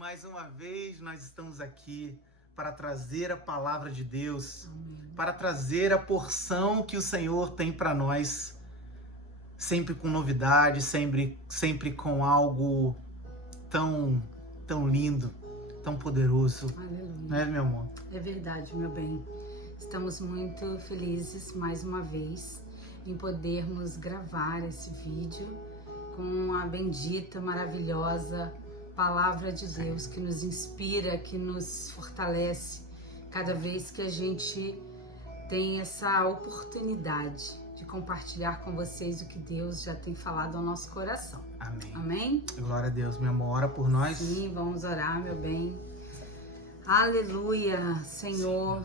Mais uma vez nós estamos aqui para trazer a palavra de Deus, para trazer a porção que o Senhor tem para nós, sempre com novidade, sempre com algo tão lindo, tão poderoso. Aleluia. Não é, meu amor? É verdade, meu bem. Estamos muito felizes, mais uma vez, em podermos gravar esse vídeo com a bendita, maravilhosa Palavra de Deus, que nos inspira, que nos fortalece cada vez que a gente tem essa oportunidade de compartilhar com vocês o que Deus já tem falado ao nosso coração. Amém. Amém? Glória a Deus, meu amor. Ora por nós. Sim, vamos orar, meu bem. Aleluia, Senhor.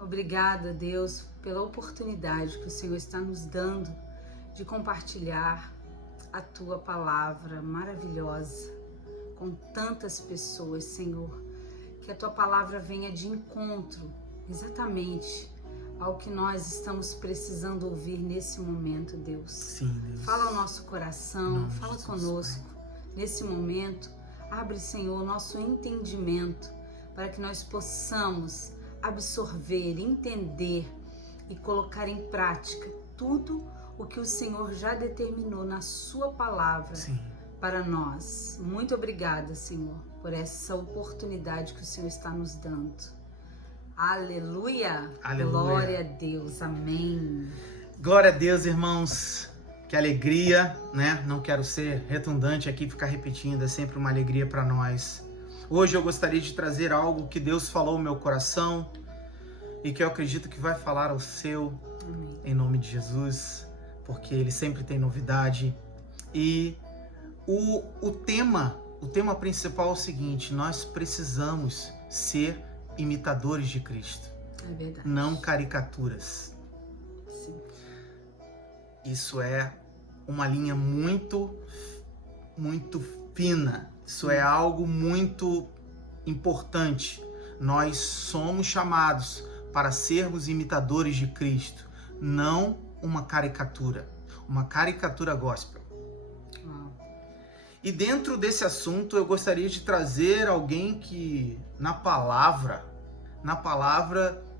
Obrigada, Deus, pela oportunidade que o Senhor está nos dando de compartilhar a Tua palavra maravilhosa com tantas pessoas, Senhor. Que a Tua palavra venha de encontro exatamente ao que nós estamos precisando ouvir nesse momento, Deus. Sim, Deus. Fala ao nosso coração, fala Jesus, conosco. Pai. Nesse momento, abre, Senhor, nosso entendimento para que nós possamos absorver, entender e colocar em prática tudo o que o Senhor já determinou na Sua palavra. Sim. Para nós. Muito obrigada, Senhor, por essa oportunidade que o Senhor está nos dando. Aleluia! Aleluia. Glória a Deus, amém. Glória a Deus, irmãos. Que alegria, né? Não quero ser redundante aqui, ficar repetindo, é sempre uma alegria para nós. Hoje eu gostaria de trazer algo que Deus falou no meu coração e que eu acredito que vai falar ao seu, Amém. em nome de Jesus, porque Ele sempre tem novidade. E o tema principal é o seguinte: nós precisamos ser imitadores de Cristo, É verdade. não caricaturas. Sim. Isso é uma linha muito fina. Isso é algo muito importante. Nós somos chamados para sermos imitadores de Cristo, não uma caricatura gospel. Uau. E dentro desse assunto eu gostaria de trazer alguém que na palavra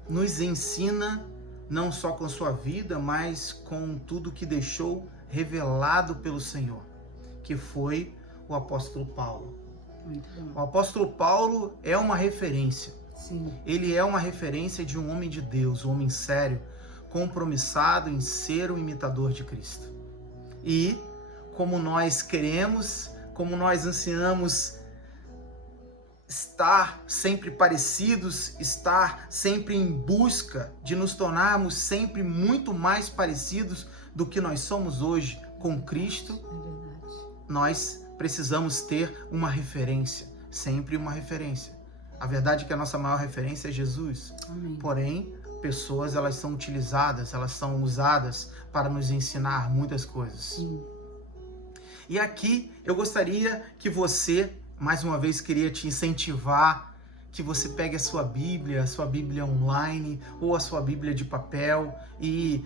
nos ensina não só com sua vida, mas com tudo que deixou revelado pelo Senhor, que foi o apóstolo Paulo. Muito O bom. apóstolo Paulo é uma referência. Sim. Ele é uma referência de um homem de Deus, um homem sério, compromissado em ser um imitador de Cristo. E como nós queremos, como nós ansiamos estar sempre parecidos, estar sempre em busca de nos tornarmos sempre muito mais parecidos do que nós somos hoje com Cristo, É verdade. nós precisamos ter uma referência, sempre uma referência. A verdade é que a nossa maior referência é Jesus. Amém. Porém, pessoas, elas são utilizadas, elas são usadas para nos ensinar muitas coisas. Sim. E aqui eu gostaria que você, mais uma vez, queria te incentivar, que você pegue a sua Bíblia online ou a sua Bíblia de papel e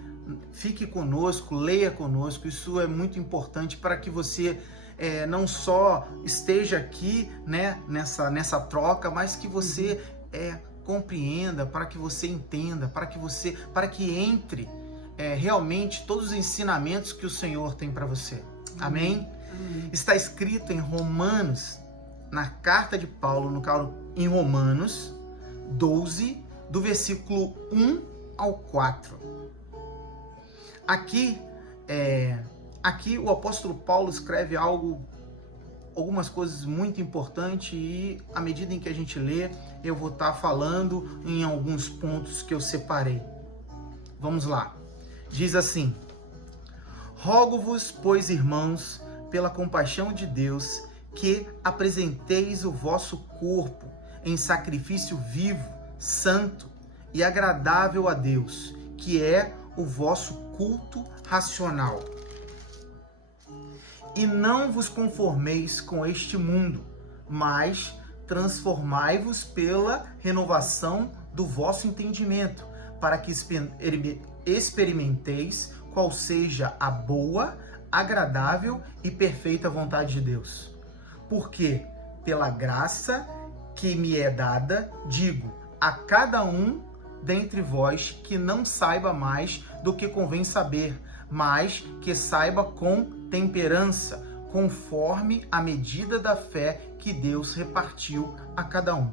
fique conosco, leia conosco. Isso é muito importante para que você não só esteja aqui, né, nessa troca, mas que você compreenda, para que você entenda, para que entre realmente todos os ensinamentos que o Senhor tem para você. Amém? Amém. Está escrito em Romanos, na carta de Paulo, em Romanos 12, do versículo 1 ao 4. Aqui o apóstolo Paulo escreve algumas coisas muito importantes, e à medida em que a gente lê, eu vou estar falando em alguns pontos que eu separei. Vamos lá. Diz assim: rogo-vos, pois, irmãos, pela compaixão de Deus, que apresenteis o vosso corpo em sacrifício vivo, santo e agradável a Deus, que é o vosso culto racional. E não vos conformeis com este mundo, mas transformai-vos pela renovação do vosso entendimento, para que experimenteis qual seja a boa, agradável e perfeita vontade de Deus. Porque pela graça que me é dada, digo a cada um dentre vós que não saiba mais do que convém saber, mas que saiba com temperança, conforme a medida da fé que Deus repartiu a cada um.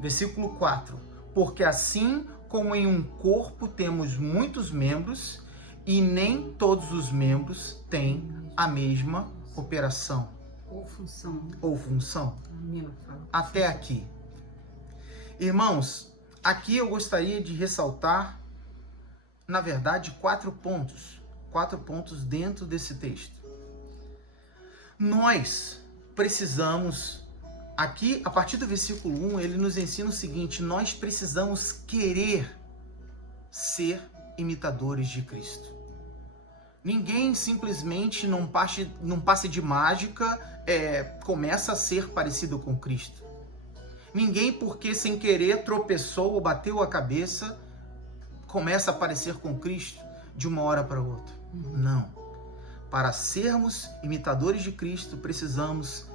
Versículo 4. Porque assim como em um corpo temos muitos membros, e nem todos os membros têm a mesma operação. Ou função. Até aqui. Irmãos, aqui eu gostaria de ressaltar, na verdade, 4 pontos. 4 pontos dentro desse texto. Nós precisamos, aqui, a partir do versículo 1, ele nos ensina o seguinte: nós precisamos querer ser imitadores de Cristo. Ninguém simplesmente num passe de mágica começa a ser parecido com Cristo. Ninguém, porque sem querer tropeçou ou bateu a cabeça, começa a parecer com Cristo de uma hora para outra. Não. Para sermos imitadores de Cristo, precisamos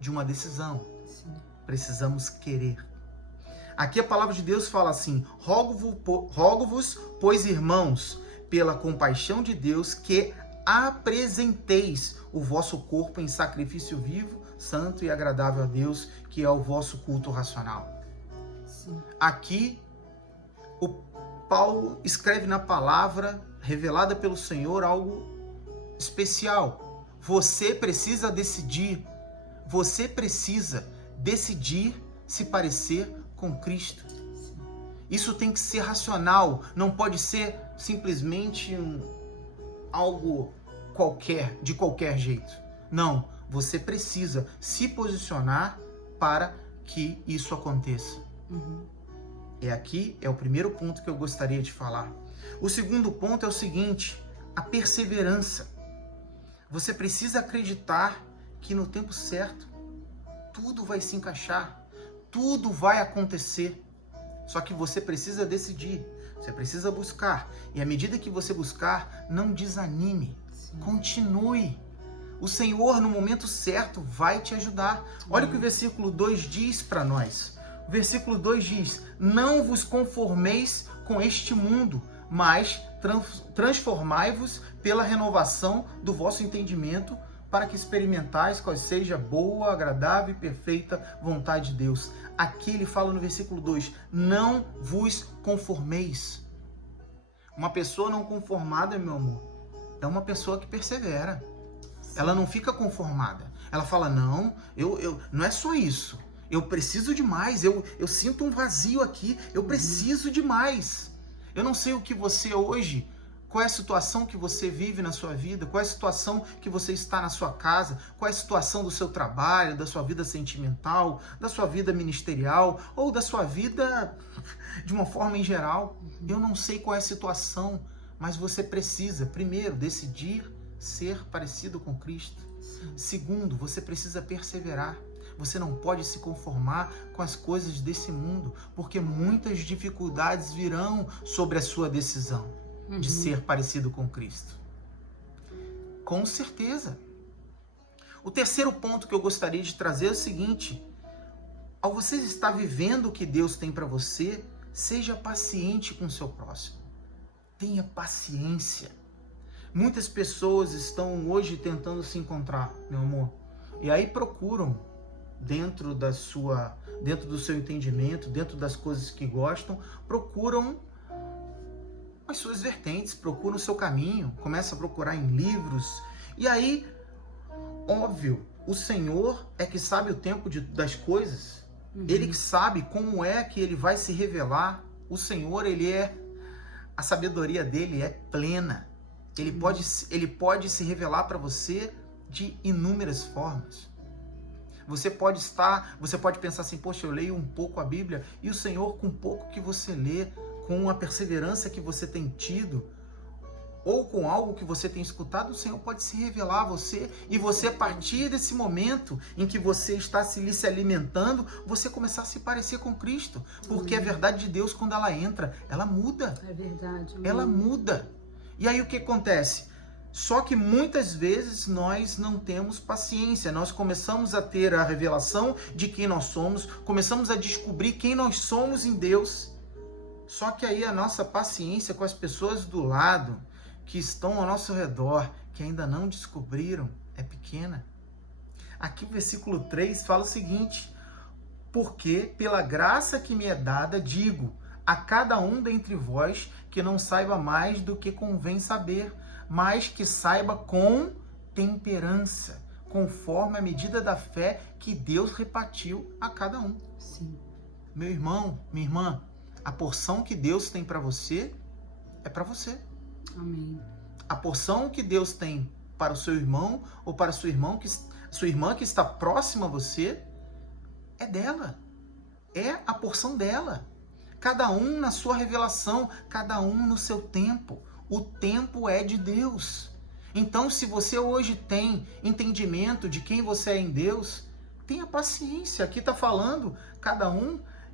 de uma decisão. Sim. Precisamos querer. Aqui a palavra de Deus fala assim: rogo-vos, pois, irmãos, pela compaixão de Deus, que apresenteis o vosso corpo em sacrifício vivo, santo e agradável a Deus, que é o vosso culto racional. Sim. Aqui, o Paulo escreve na palavra revelada pelo Senhor algo especial. Você precisa decidir se parecer com Cristo. Isso tem que ser racional, não pode ser simplesmente algo qualquer, de qualquer jeito. Não, você precisa se posicionar para que isso aconteça. Aqui é o primeiro ponto que eu gostaria de falar. O segundo ponto é o seguinte: a perseverança. Você precisa acreditar que no tempo certo tudo vai se encaixar, tudo vai acontecer. Só que você precisa decidir, você precisa buscar. E à medida que você buscar, não desanime. Sim. Continue. O Senhor, no momento certo, vai te ajudar. Olha o que o versículo 2 diz para nós. O versículo 2 diz: não vos conformeis com este mundo, mas transformai-vos pela renovação do vosso entendimento, para que experimentais qual seja a boa, agradável e perfeita vontade de Deus. Aqui ele fala no versículo 2, não vos conformeis. Uma pessoa não conformada, meu amor, é uma pessoa que persevera. Ela não fica conformada. Ela fala, não, não é só isso. Eu preciso de mais, eu sinto um vazio aqui, eu preciso de mais. Eu não sei o que você hoje, qual é a situação que você vive na sua vida, qual é a situação que você está na sua casa, qual é a situação do seu trabalho, da sua vida sentimental, da sua vida ministerial ou da sua vida de uma forma em geral. Eu não sei qual é a situação, mas você precisa, primeiro, decidir ser parecido com Cristo. Segundo, você precisa perseverar. Você não pode se conformar com as coisas desse mundo, porque muitas dificuldades virão sobre a sua decisão de ser parecido com Cristo. Com certeza. O terceiro ponto que eu gostaria de trazer é o seguinte: ao você estar vivendo o que Deus tem para você, seja paciente com o seu próximo. Tenha paciência. Muitas pessoas estão hoje tentando se encontrar, meu amor, e aí procuram dentro do seu entendimento, dentro das coisas que gostam, procuram as suas vertentes, procuram o seu caminho, começa a procurar em livros, e aí, óbvio, o Senhor é que sabe o tempo das coisas, Ele que sabe como é que Ele vai se revelar. O Senhor, a sabedoria dele é plena, Ele pode se revelar para você de inúmeras formas. Você pode pensar assim, poxa, eu leio um pouco a Bíblia, e o Senhor, com pouco que você lê, com a perseverança que você tem tido, ou com algo que você tem escutado, o Senhor pode se revelar a você, e você, a partir desse momento em que você está se alimentando, você começar a se parecer com Cristo, porque a verdade de Deus, quando ela entra, ela muda. É verdade. Ela muda. E aí o que acontece? Só que muitas vezes nós não temos paciência, nós começamos a ter a revelação de quem nós somos, começamos a descobrir quem nós somos em Deus. Só que aí a nossa paciência com as pessoas do lado, que estão ao nosso redor, que ainda não descobriram, é pequena. Aqui o versículo 3 fala o seguinte: porque pela graça que me é dada, digo a cada um dentre vós que não saiba mais do que convém saber, mas que saiba com temperança, conforme a medida da fé que Deus repartiu a cada um. Sim. Meu irmão, minha irmã, a porção que Deus tem para você é para você. Amém. A porção que Deus tem para o seu irmão ou para sua irmã que está próxima a você é dela. É a porção dela. Cada um na sua revelação, cada um no seu tempo. O tempo é de Deus. Então, se você hoje tem entendimento de quem você é em Deus, tenha paciência. Aqui está falando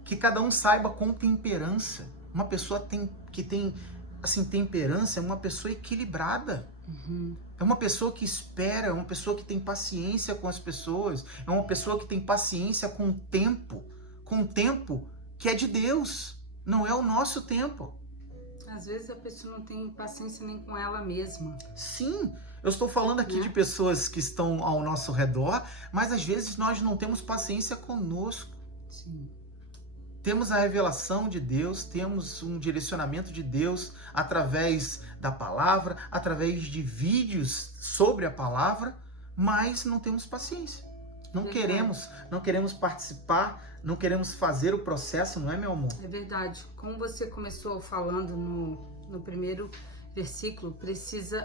que cada um saiba com temperança. Uma pessoa que tem assim, temperança é uma pessoa equilibrada. Uhum. É uma pessoa que espera, é uma pessoa que tem paciência com as pessoas, é uma pessoa que tem paciência com o tempo que é de Deus, não é o nosso tempo. Às vezes a pessoa não tem paciência nem com ela mesma. Sim, eu estou falando aqui de pessoas que estão ao nosso redor, mas às vezes nós não temos paciência conosco. Sim. Temos a revelação de Deus, temos um direcionamento de Deus através da palavra, através de vídeos sobre a palavra, mas não temos paciência. Não queremos participar, não queremos fazer o processo, não é, meu amor? É verdade. Como você começou falando no primeiro versículo,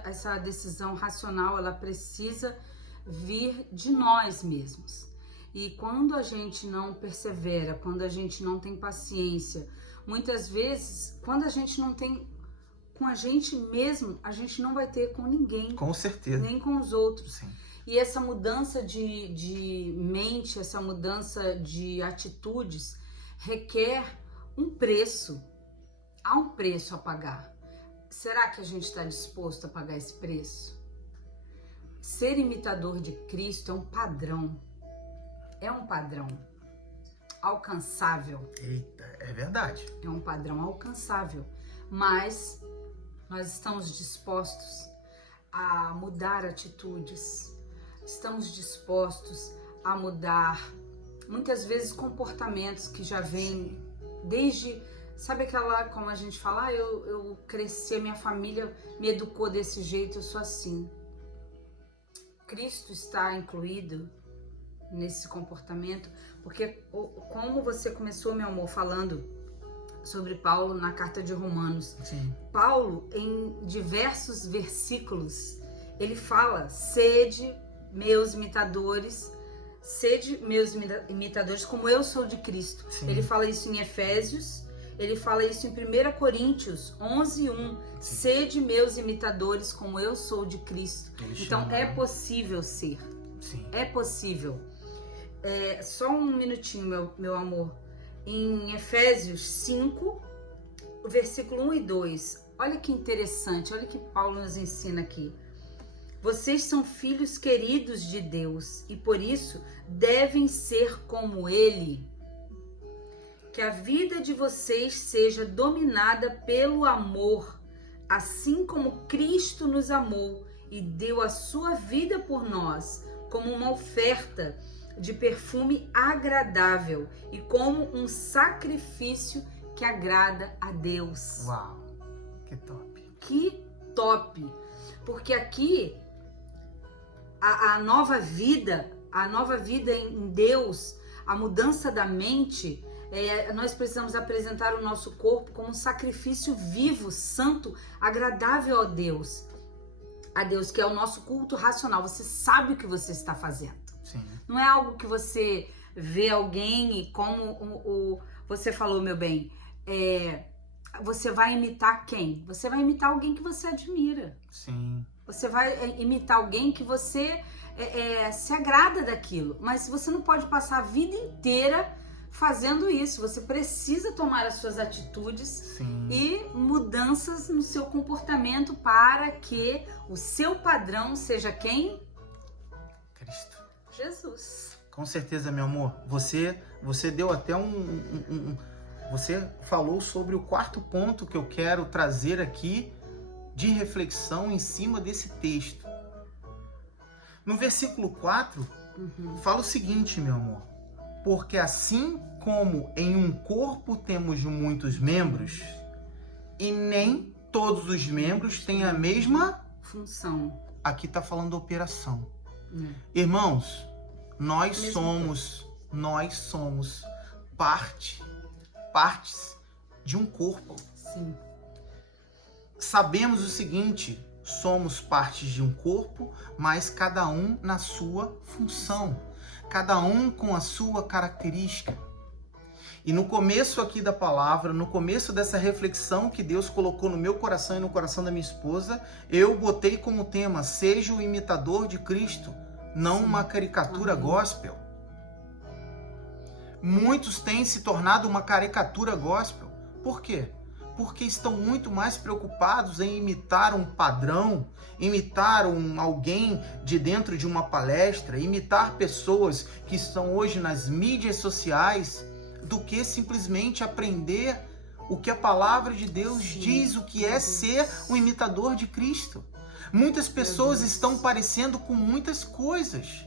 essa decisão racional, ela precisa vir de nós mesmos. E quando a gente não persevera, quando a gente não tem paciência, muitas vezes, quando a gente não tem com a gente mesmo, a gente não vai ter com ninguém. Com certeza. Nem com os outros. Sim. E essa mudança de mente, essa mudança de atitudes requer um preço. Há um preço a pagar. Será que a gente está disposto a pagar esse preço? Ser imitador de Cristo é um padrão. É um padrão alcançável. Eita, é verdade. É um padrão alcançável. Mas nós estamos dispostos a mudar atitudes. Estamos dispostos a mudar, muitas vezes, comportamentos que já vêm desde... Sabe aquela, como a gente fala, eu cresci, minha família me educou desse jeito, eu sou assim. Cristo está incluído nesse comportamento, porque como você começou, meu amor, falando sobre Paulo na carta de Romanos. Sim. Paulo, em diversos versículos, ele fala: sede meus imitadores como eu sou de Cristo. Sim. Ele fala isso em Efésios, ele fala isso em 1 Coríntios 11:1. Sede meus imitadores como eu sou de Cristo. Então é possível ser. Sim. É possível. Só um minutinho, meu amor. Em Efésios 5, versículo 1 e 2. Olha que interessante, olha que Paulo nos ensina aqui. Vocês são filhos queridos de Deus e por isso devem ser como Ele. Que a vida de vocês seja dominada pelo amor, assim como Cristo nos amou e deu a sua vida por nós, como uma oferta de perfume agradável e como um sacrifício que agrada a Deus. Uau, que top. Que top! Porque aqui a nova vida em Deus, a mudança da mente, nós precisamos apresentar o nosso corpo como um sacrifício vivo, santo, agradável a Deus, que é o nosso culto racional. Você sabe o que você está fazendo. Sim. Não é algo que você vê alguém e como você falou, meu bem, você vai imitar quem? Você vai imitar alguém que você admira. Sim. Você vai imitar alguém que você se agrada daquilo. Mas você não pode passar a vida inteira fazendo isso. Você precisa tomar as suas atitudes Sim. e mudanças no seu comportamento para que o seu padrão seja quem? Cristo. Jesus. Com certeza, meu amor. Você deu até você falou sobre o quarto ponto que eu quero trazer aqui de reflexão em cima desse texto. No versículo 4, fala o seguinte, meu amor. Porque assim como em um corpo temos muitos membros, e nem todos os membros têm a mesma função. Aqui está falando operação. Irmãos, nós somos partes de um corpo. Sim. Sabemos o seguinte, somos partes de um corpo, mas cada um na sua função, cada um com a sua característica. E no começo aqui da palavra, no começo dessa reflexão que Deus colocou no meu coração e no coração da minha esposa, eu botei como tema, seja o imitador de Cristo, não uma caricatura gospel. Muitos têm se tornado uma caricatura gospel. Por quê? Porque estão muito mais preocupados em imitar um padrão, imitar alguém de dentro de uma palestra, imitar pessoas que estão hoje nas mídias sociais, do que simplesmente aprender o que a palavra de Deus diz, o que é ser um imitador de Cristo. Muitas pessoas estão parecendo com muitas coisas.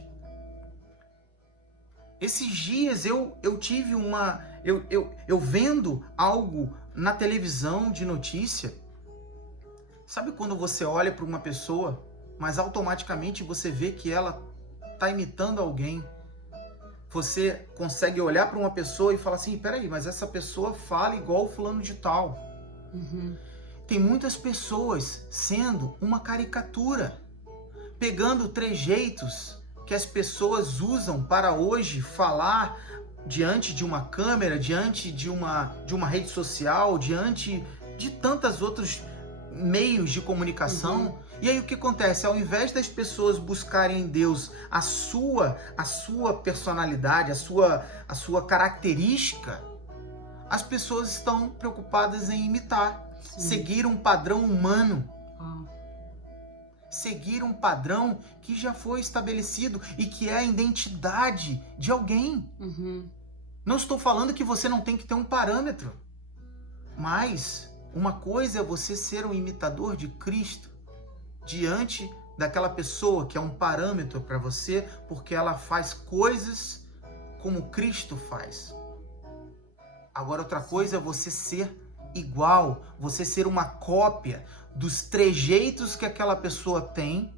Esses dias eu tive eu vendo algo na televisão de notícia. Sabe quando você olha para uma pessoa, mas automaticamente você vê que ela está imitando alguém? Você consegue olhar para uma pessoa e falar assim, peraí, mas essa pessoa fala igual o fulano de tal. Tem muitas pessoas sendo uma caricatura, pegando trejeitos que as pessoas usam para hoje falar diante de uma câmera, diante de uma rede social, diante de tantos outros meios de comunicação. E aí o que acontece? Ao invés das pessoas buscarem em Deus a sua personalidade, a sua característica, as pessoas estão preocupadas em imitar, seguir um padrão humano. Seguir um padrão que já foi estabelecido e que é a identidade de alguém. Não estou falando que você não tem que ter um parâmetro, mas uma coisa é você ser um imitador de Cristo diante daquela pessoa que é um parâmetro para você, porque ela faz coisas como Cristo faz. Agora outra coisa é você ser igual, você ser uma cópia dos trejeitos que aquela pessoa tem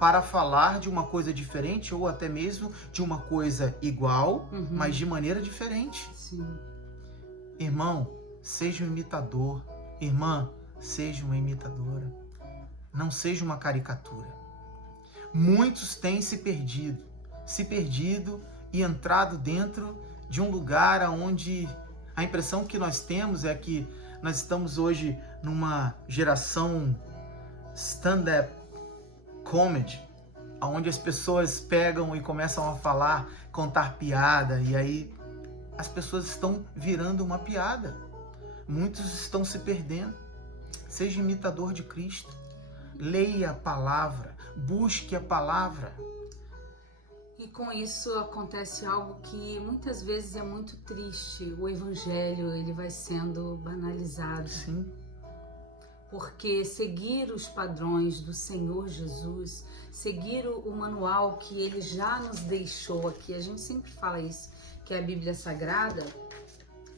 para falar de uma coisa diferente ou até mesmo de uma coisa igual, mas de maneira diferente. Irmão, seja um imitador. Irmã, seja uma imitadora. Não seja uma caricatura. Muitos têm se perdido e entrado dentro de um lugar onde a impressão que nós temos é que nós estamos hoje numa geração stand-up comedy, onde as pessoas pegam e começam a falar, contar piada, e aí as pessoas estão virando uma piada. Muitos estão se perdendo. Seja imitador de Cristo. Leia a palavra, busque a palavra. E com isso acontece algo que muitas vezes é muito triste. O evangelho, ele vai sendo banalizado. Sim. Porque seguir os padrões do Senhor Jesus, seguir o manual que ele já nos deixou aqui, a gente sempre fala isso, que é a Bíblia Sagrada,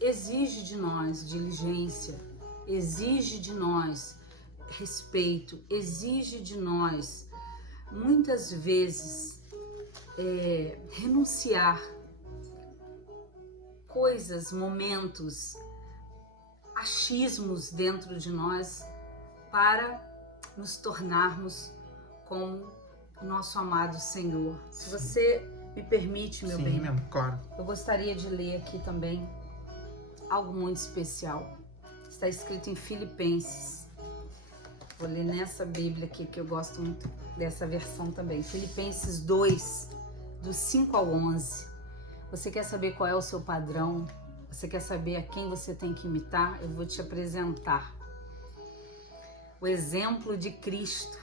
exige de nós diligência, exige de nós respeito, exige de nós, muitas vezes, renunciar coisas, momentos, achismos dentro de nós para nos tornarmos como o nosso amado Senhor. Se você me permite, meu bem, mesmo, claro. Eu gostaria de ler aqui também algo muito especial. Está escrito em Filipenses. Vou ler nessa Bíblia aqui, que eu gosto muito dessa versão também. Filipenses 2, do 5 ao 11. Você quer saber qual é o seu padrão? Você quer saber a quem você tem que imitar? Eu vou te apresentar o exemplo de Cristo.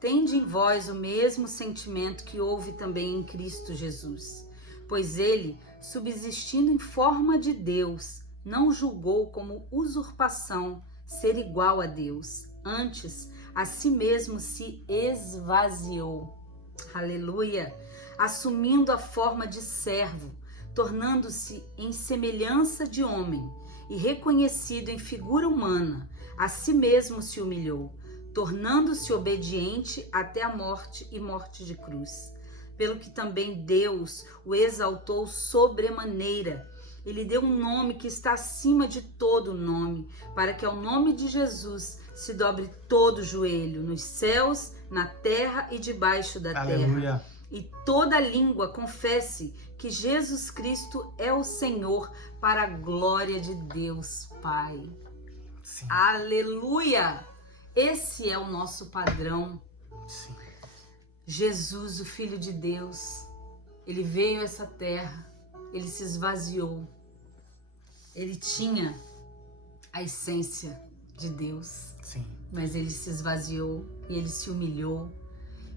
Tende em vós o mesmo sentimento que houve também em Cristo Jesus, pois ele, subsistindo em forma de Deus, não julgou como usurpação ser igual a Deus. Antes, a si mesmo se esvaziou. Aleluia! Assumindo a forma de servo, tornando-se em semelhança de homem e reconhecido em figura humana, a si mesmo se humilhou, tornando-se obediente até a morte e morte de cruz. Pelo que também Deus o exaltou sobremaneira e lhe deu um nome que está acima de todo nome, para que ao nome de Jesus se dobre todo o joelho, nos céus, na terra e debaixo da Aleluia. terra. E toda língua confesse que Jesus Cristo é o Senhor, para a glória de Deus Pai. Sim. Aleluia! Esse é o nosso padrão. Sim. Jesus, o Filho de Deus, ele veio a essa terra, ele se esvaziou. Ele tinha a essência de Deus, Sim. mas ele se esvaziou e ele se humilhou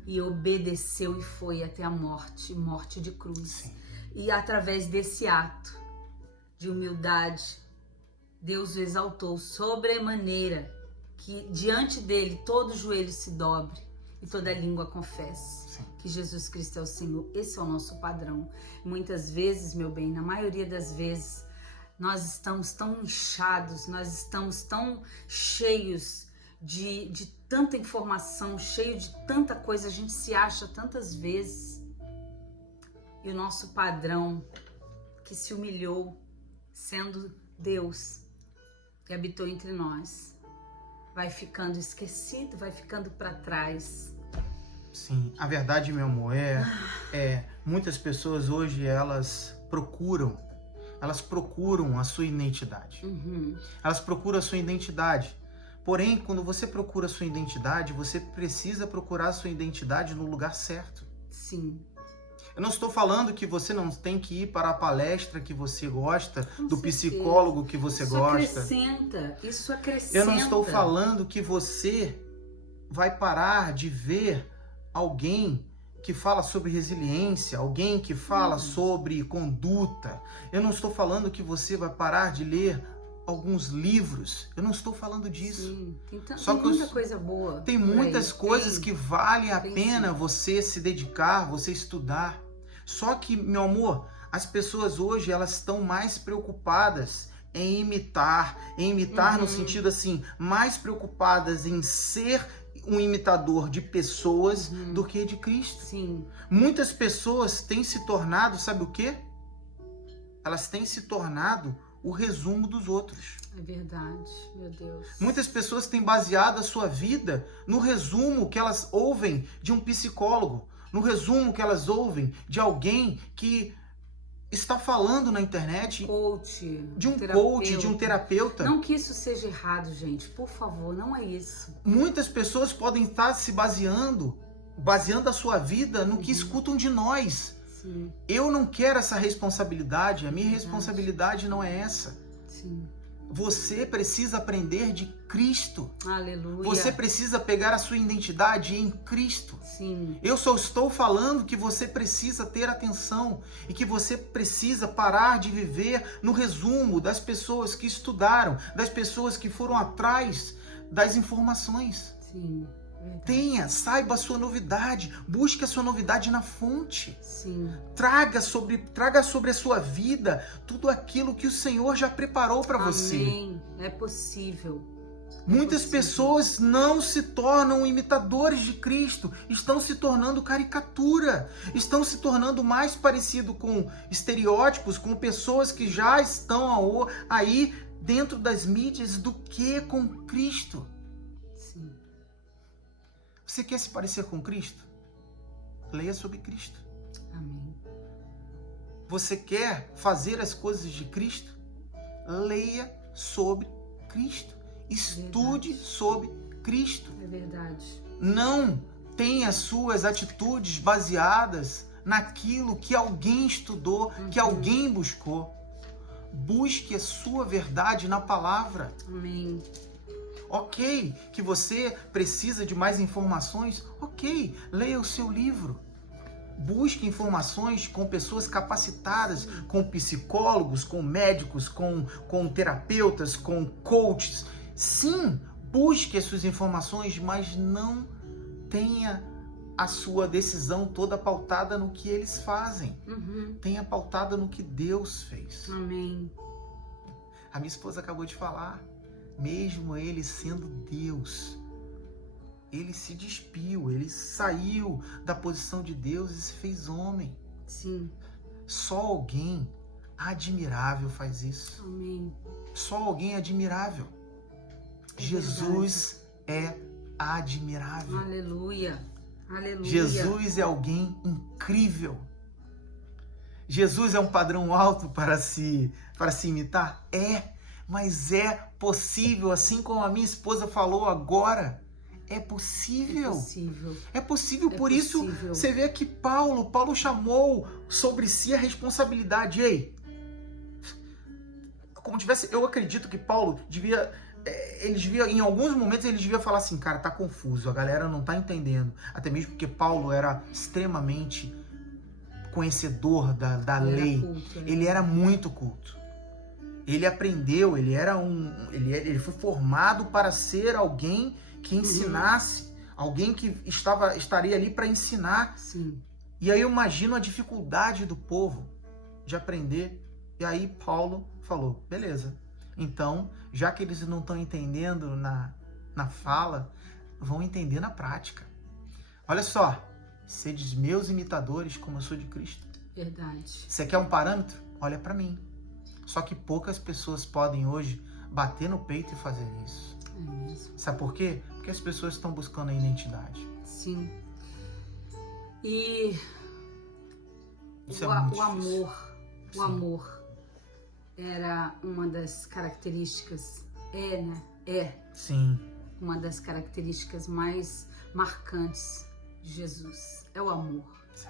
e obedeceu e foi até a morte, morte de cruz. Sim. E através desse ato de humildade, Deus o exaltou sobremaneira, que diante dele todo joelho se dobre e toda língua confesse. Sim. Que Jesus Cristo é o Senhor. Esse é o nosso padrão. Muitas vezes, meu bem, na maioria das vezes, nós estamos tão inchados, nós estamos tão cheios de tanta informação, cheio de tanta coisa, a gente se acha tantas vezes. E o nosso padrão, que se humilhou, sendo Deus, que habitou entre nós, vai ficando esquecido, vai ficando para trás. Sim, a verdade, meu amor, muitas pessoas hoje, elas procuram a sua identidade. Uhum. Elas procuram a sua identidade. Porém, quando você procura a sua identidade, você precisa procurar a sua identidade no lugar certo. Sim. Eu não estou falando que você não tem que ir para a palestra que você gosta, Com do certeza. psicólogo que você gosta. Isso acrescenta. Eu não estou falando que você vai parar de ver alguém que fala sobre resiliência, alguém que fala sobre conduta. Eu não estou falando que você vai parar de ler alguns livros. Eu não estou falando disso. Sim. Só tem que muita coisa boa. Tem muitas coisas que vale a tem pena sim. você se dedicar, você estudar. Só que, meu amor, as pessoas hoje, elas estão mais preocupadas em imitar no sentido assim, mais preocupadas em ser um imitador de pessoas do que de Cristo. Sim. Muitas pessoas têm se tornado, sabe o quê? Elas têm se tornado o resumo dos outros. É verdade, meu Deus. Muitas pessoas têm baseado a sua vida no resumo que elas ouvem de um psicólogo, no resumo que elas ouvem de alguém que está falando na internet, de um coach, de um terapeuta. Não que isso seja errado, gente, por favor, não é isso. Muitas pessoas podem estar se baseando a sua vida no que escutam de nós. Sim. Eu não quero essa responsabilidade, a minha responsabilidade não é essa. Sim. Você precisa aprender de Cristo. Aleluia. Você precisa pegar a sua identidade em Cristo. Sim. Eu só estou falando que você precisa ter atenção e que você precisa parar de viver no resumo das pessoas que estudaram, das pessoas que foram atrás das informações. Sim. Tenha, saiba a sua novidade, busque a sua novidade na fonte. Sim. Traga sobre a sua vida tudo aquilo que o Senhor já preparou para você. Amém. É possível. Muitas pessoas não se tornam imitadores de Cristo, estão se tornando caricatura, estão se tornando mais parecido com estereótipos, com pessoas que já estão aí dentro das mídias do que com Cristo. Sim. Você quer se parecer com Cristo? Leia sobre Cristo. Amém. Você quer fazer as coisas de Cristo? Leia sobre Cristo. Estude sobre Cristo. É verdade. Não tenha suas atitudes baseadas naquilo que alguém estudou, que alguém buscou. Busque a sua verdade na palavra. Amém. Ok, que você precisa de mais informações? Ok, leia o seu livro. Busque informações com pessoas capacitadas, com psicólogos, com médicos, com terapeutas, com coaches. Sim, busque as suas informações, mas não tenha a sua decisão toda pautada no que eles fazem. Tenha pautada no que Deus fez. Amém. A minha esposa acabou de falar, mesmo ele sendo Deus, ele se despiu, ele saiu da posição de Deus e se fez homem. Sim. Só alguém admirável faz isso. Amém. Só alguém admirável. Jesus é admirável. Aleluia. Aleluia. Jesus é alguém incrível. Jesus é um padrão alto para se imitar? É, mas é possível, assim como a minha esposa falou agora. É possível. É possível. É possível. É por isso, possível. você vê que Paulo chamou sobre si a responsabilidade. Ei, como tivesse, eu acredito que Paulo devia, em alguns momentos ele devia falar assim, cara, tá confuso, a galera não tá entendendo. Até mesmo porque Paulo era extremamente conhecedor da lei. Culto, Ele era muito culto. Ele aprendeu, ele foi formado para ser alguém que ensinasse, alguém que estaria ali para ensinar. Sim. E aí eu imagino a dificuldade do povo de aprender. E aí Paulo falou, beleza, então, já que eles não estão entendendo na fala, vão entender na prática. Olha só, sedes meus imitadores como eu sou de Cristo. Verdade. Você quer um parâmetro? Olha para mim. Só que poucas pessoas podem hoje bater no peito e fazer isso. É mesmo. Sabe por quê? Porque as pessoas estão buscando a identidade. Sim. E Isso é o muito difícil. amor, Sim. o amor era uma das características, né? É Sim. uma das características mais marcantes de Jesus. É o amor. Sim.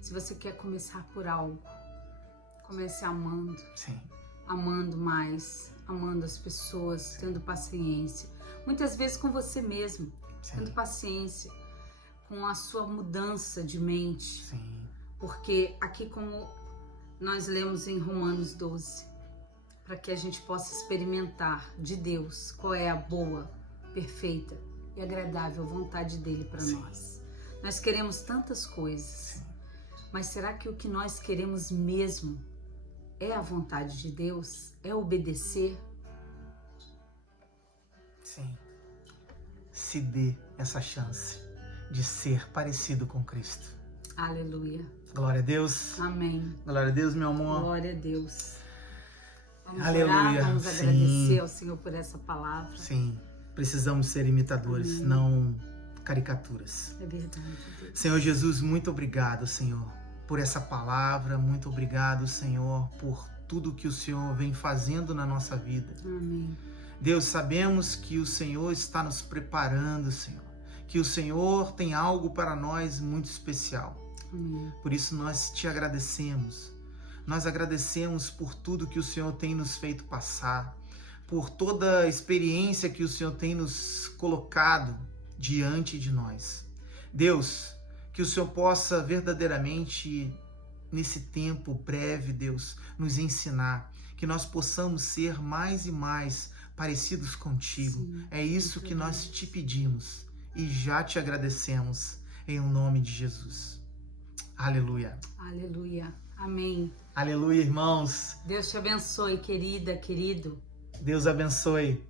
Se você quer começar por algo, comece amando. Sim. Amando mais, amando as pessoas, tendo paciência. Muitas vezes com você mesmo, Sim. tendo paciência com a sua mudança de mente. Sim. Porque aqui, como nós lemos em Romanos 12, para que a gente possa experimentar de Deus qual é a boa, perfeita e agradável vontade dele para nós. Nós queremos tantas coisas, mas será que o que nós queremos mesmo é a vontade de Deus? É obedecer? Sim. Se dê essa chance de ser parecido com Cristo. Aleluia. Glória a Deus. Amém. Glória a Deus, meu amor. Glória a Deus. Vamos Aleluia. orar, vamos Sim. agradecer ao Senhor por essa palavra. Sim. Precisamos ser imitadores, Amém. não caricaturas. É verdade, Deus. Senhor Jesus, muito obrigado, Senhor, por essa palavra. Muito obrigado, Senhor, por tudo que o Senhor vem fazendo na nossa vida. Amém. Deus, sabemos que o Senhor está nos preparando, Senhor. Que o Senhor tem algo para nós muito especial. Amém. Por isso nós te agradecemos. Nós agradecemos por tudo que o Senhor tem nos feito passar, por toda a experiência que o Senhor tem nos colocado diante de nós. Deus, que o Senhor possa verdadeiramente, nesse tempo breve, Deus, nos ensinar, que nós possamos ser mais e mais parecidos contigo. Sim, é isso que nós te pedimos e já te agradecemos em nome de Jesus. Aleluia. Aleluia. Amém. Aleluia, irmãos. Deus te abençoe, querida, querido. Deus abençoe.